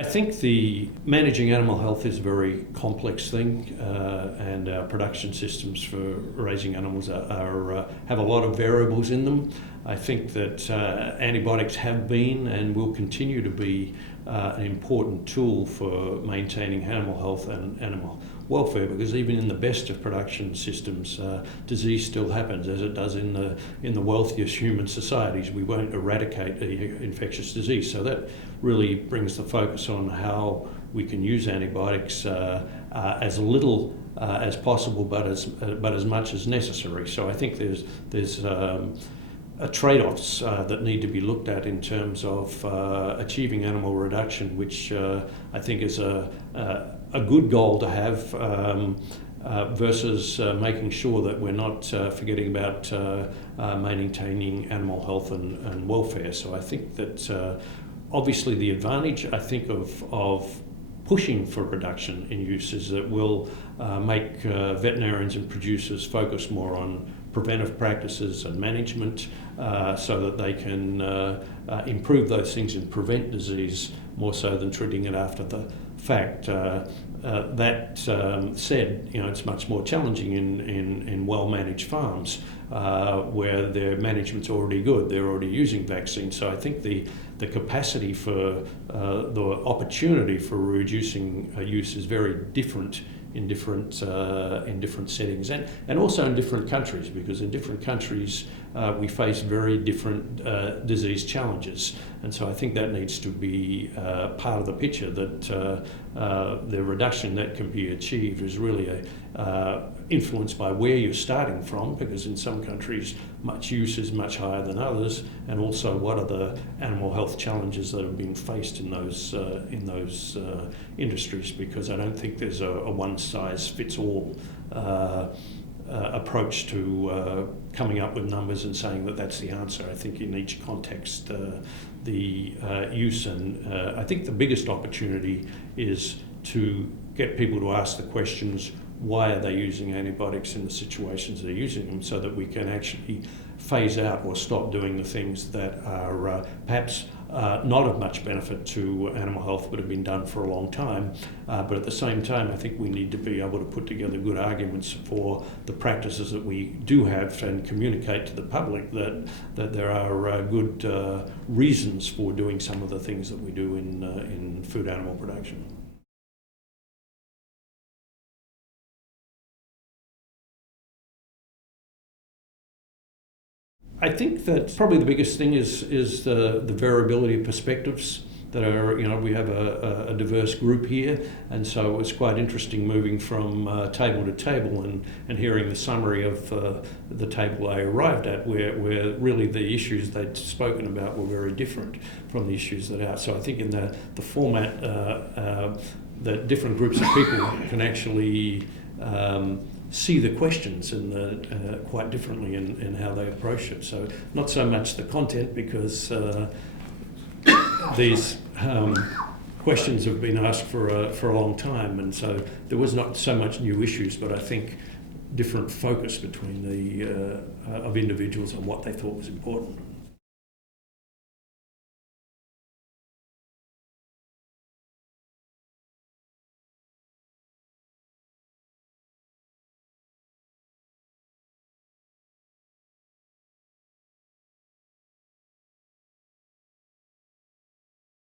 I think the managing animal health is a very complex thing, and our production systems for raising animals have a lot of variables in them. I think that antibiotics have been and will continue to be an important tool for maintaining animal health and animal welfare, because even in the best of production systems, disease still happens, as it does in the wealthiest human societies. We won't eradicate infectious disease, so that really brings the focus on how we can use antibiotics as little as possible, but as much as necessary. So I think there's trade-offs that need to be looked at in terms of achieving animal reduction, which I think is a good goal to have, versus making sure that we're not forgetting about maintaining animal health and welfare. So I think that obviously the advantage, I think, of pushing for reduction in use is that will make veterinarians and producers focus more on preventive practices and management, so that they can improve those things and prevent disease more so than treating it after the fact. That said, it's much more challenging in well-managed farms where their management's already good. They're already using vaccines. So I think the capacity for the opportunity for reducing use is very different in different settings, and also in different countries, because in different countries we face very different disease challenges, and so I think that needs to be part of the picture, that the reduction that can be achieved is really influenced by where you're starting from, because in some countries much use is much higher than others, and also what are the animal health challenges that have been faced in those industries, because I don't think there's a one-size-fits-all approach to coming up with numbers and saying that that's the answer. I think in each context the use, and I think the biggest opportunity is to get people to ask the questions, why are they using antibiotics in the situations they're using them, so that we can actually phase out or stop doing the things that are perhaps not of much benefit to animal health but have been done for a long time. But at the same time, I think we need to be able to put together good arguments for the practices that we do have and communicate to the public that there are good reasons for doing some of the things that we do in food animal production. I think that probably the biggest thing is the variability of perspectives that are, we have a diverse group here, and so it was quite interesting moving from table to table and hearing the summary of the table I arrived at, where really the issues they'd spoken about were very different from the issues that are. So I think in the format, that different groups of people can actually see the questions and quite differently in how they approach it. So not so much the content, because these questions have been asked for a long time, and so there was not so much new issues, but I think different focus between of individuals on what they thought was important.